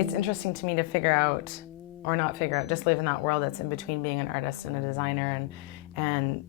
It's interesting to me to figure out, or not figure out, just live in that world that's in between being an artist and a designer, and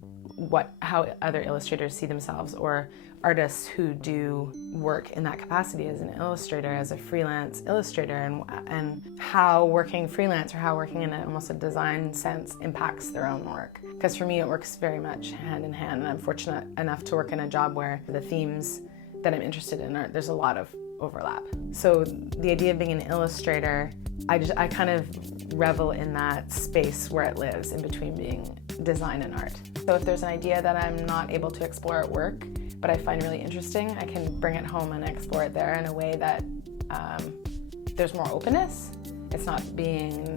how other illustrators see themselves, or artists who do work in that capacity as an illustrator, as a freelance illustrator, and how working freelance or how working in almost a design sense impacts their own work. Because for me it works very much hand in hand, and I'm fortunate enough to work in a job where the themes that I'm interested in there's a lot of overlap. So the idea of being an illustrator, I kind of revel in that space where it lives in between being design and art. So if there's an idea that I'm not able to explore at work, but I find really interesting, I can bring it home and explore it there in a way that there's more openness. It's not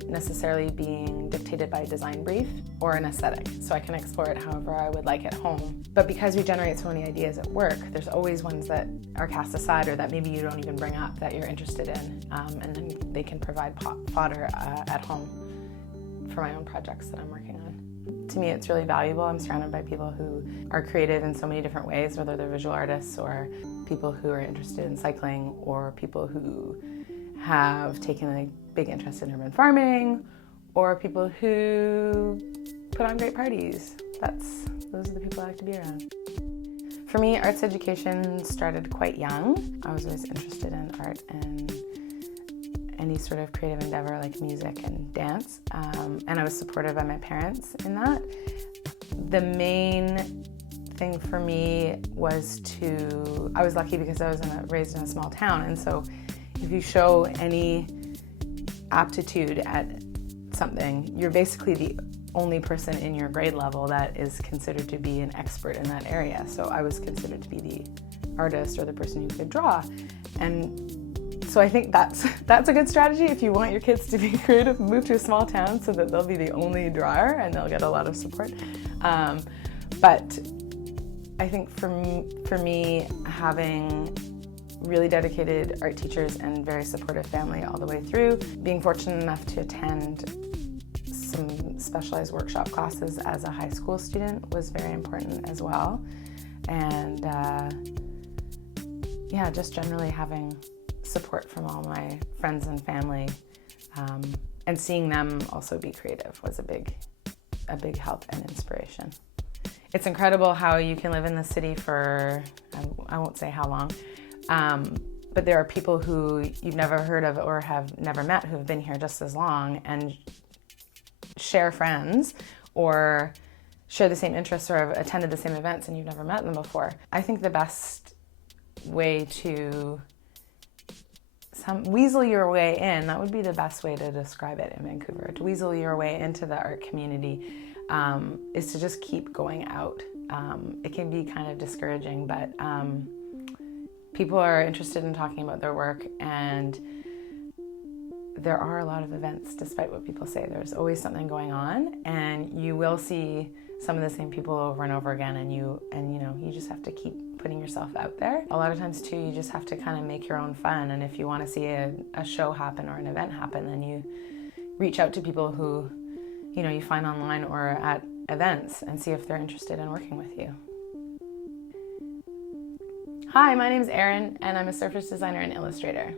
necessarily being dictated by a design brief or an aesthetic, so I can explore it however I would like at home. But because we generate so many ideas at work, there's always ones that are cast aside or that maybe you don't even bring up that you're interested in, and then they can provide fodder at home for my own projects that I'm working on. To me, it's really valuable. I'm surrounded by people who are creative in so many different ways, whether they're visual artists or people who are interested in cycling or people who have taken a big interest in urban farming, or people who put on great parties. Those are the people I like to be around. For me, arts education started quite young. I was always interested in art and any sort of creative endeavor like music and dance, and I was supported by my parents in that. The main thing for me was I was lucky because I was raised in a small town, and so if you show any aptitude at something, you're basically the only person in your grade level that is considered to be an expert in that area. So I was considered to be the artist or the person who could draw. And so I think that's a good strategy if you want your kids to be creative. Move to a small town so that they'll be the only drawer and they'll get a lot of support. But I think for me, having really dedicated art teachers and very supportive family all the way through, being fortunate enough to attend some specialized workshop classes as a high school student was very important as well. And yeah, just generally having support from all my friends and family, and seeing them also be creative was a big help and inspiration. It's incredible how you can live in the city for, I won't say how long, but there are people who you've never heard of or have never met who have been here just as long and share friends or share the same interests or have attended the same events and you've never met them before. I think the best way to weasel your way in, that would be the best way to describe it in Vancouver, to weasel your way into the art community, is to just keep going out. It can be kind of discouraging, but people are interested in talking about their work, and there are a lot of events despite what people say. There's always something going on, and you will see some of the same people over and over again, and you just have to keep putting yourself out there. A lot of times too, you just have to kind of make your own fun, and if you want to see a show happen or an event happen, then you reach out to people who you find online or at events and see if they're interested in working with you. Hi, my name's Erin, and I'm a surface designer and illustrator.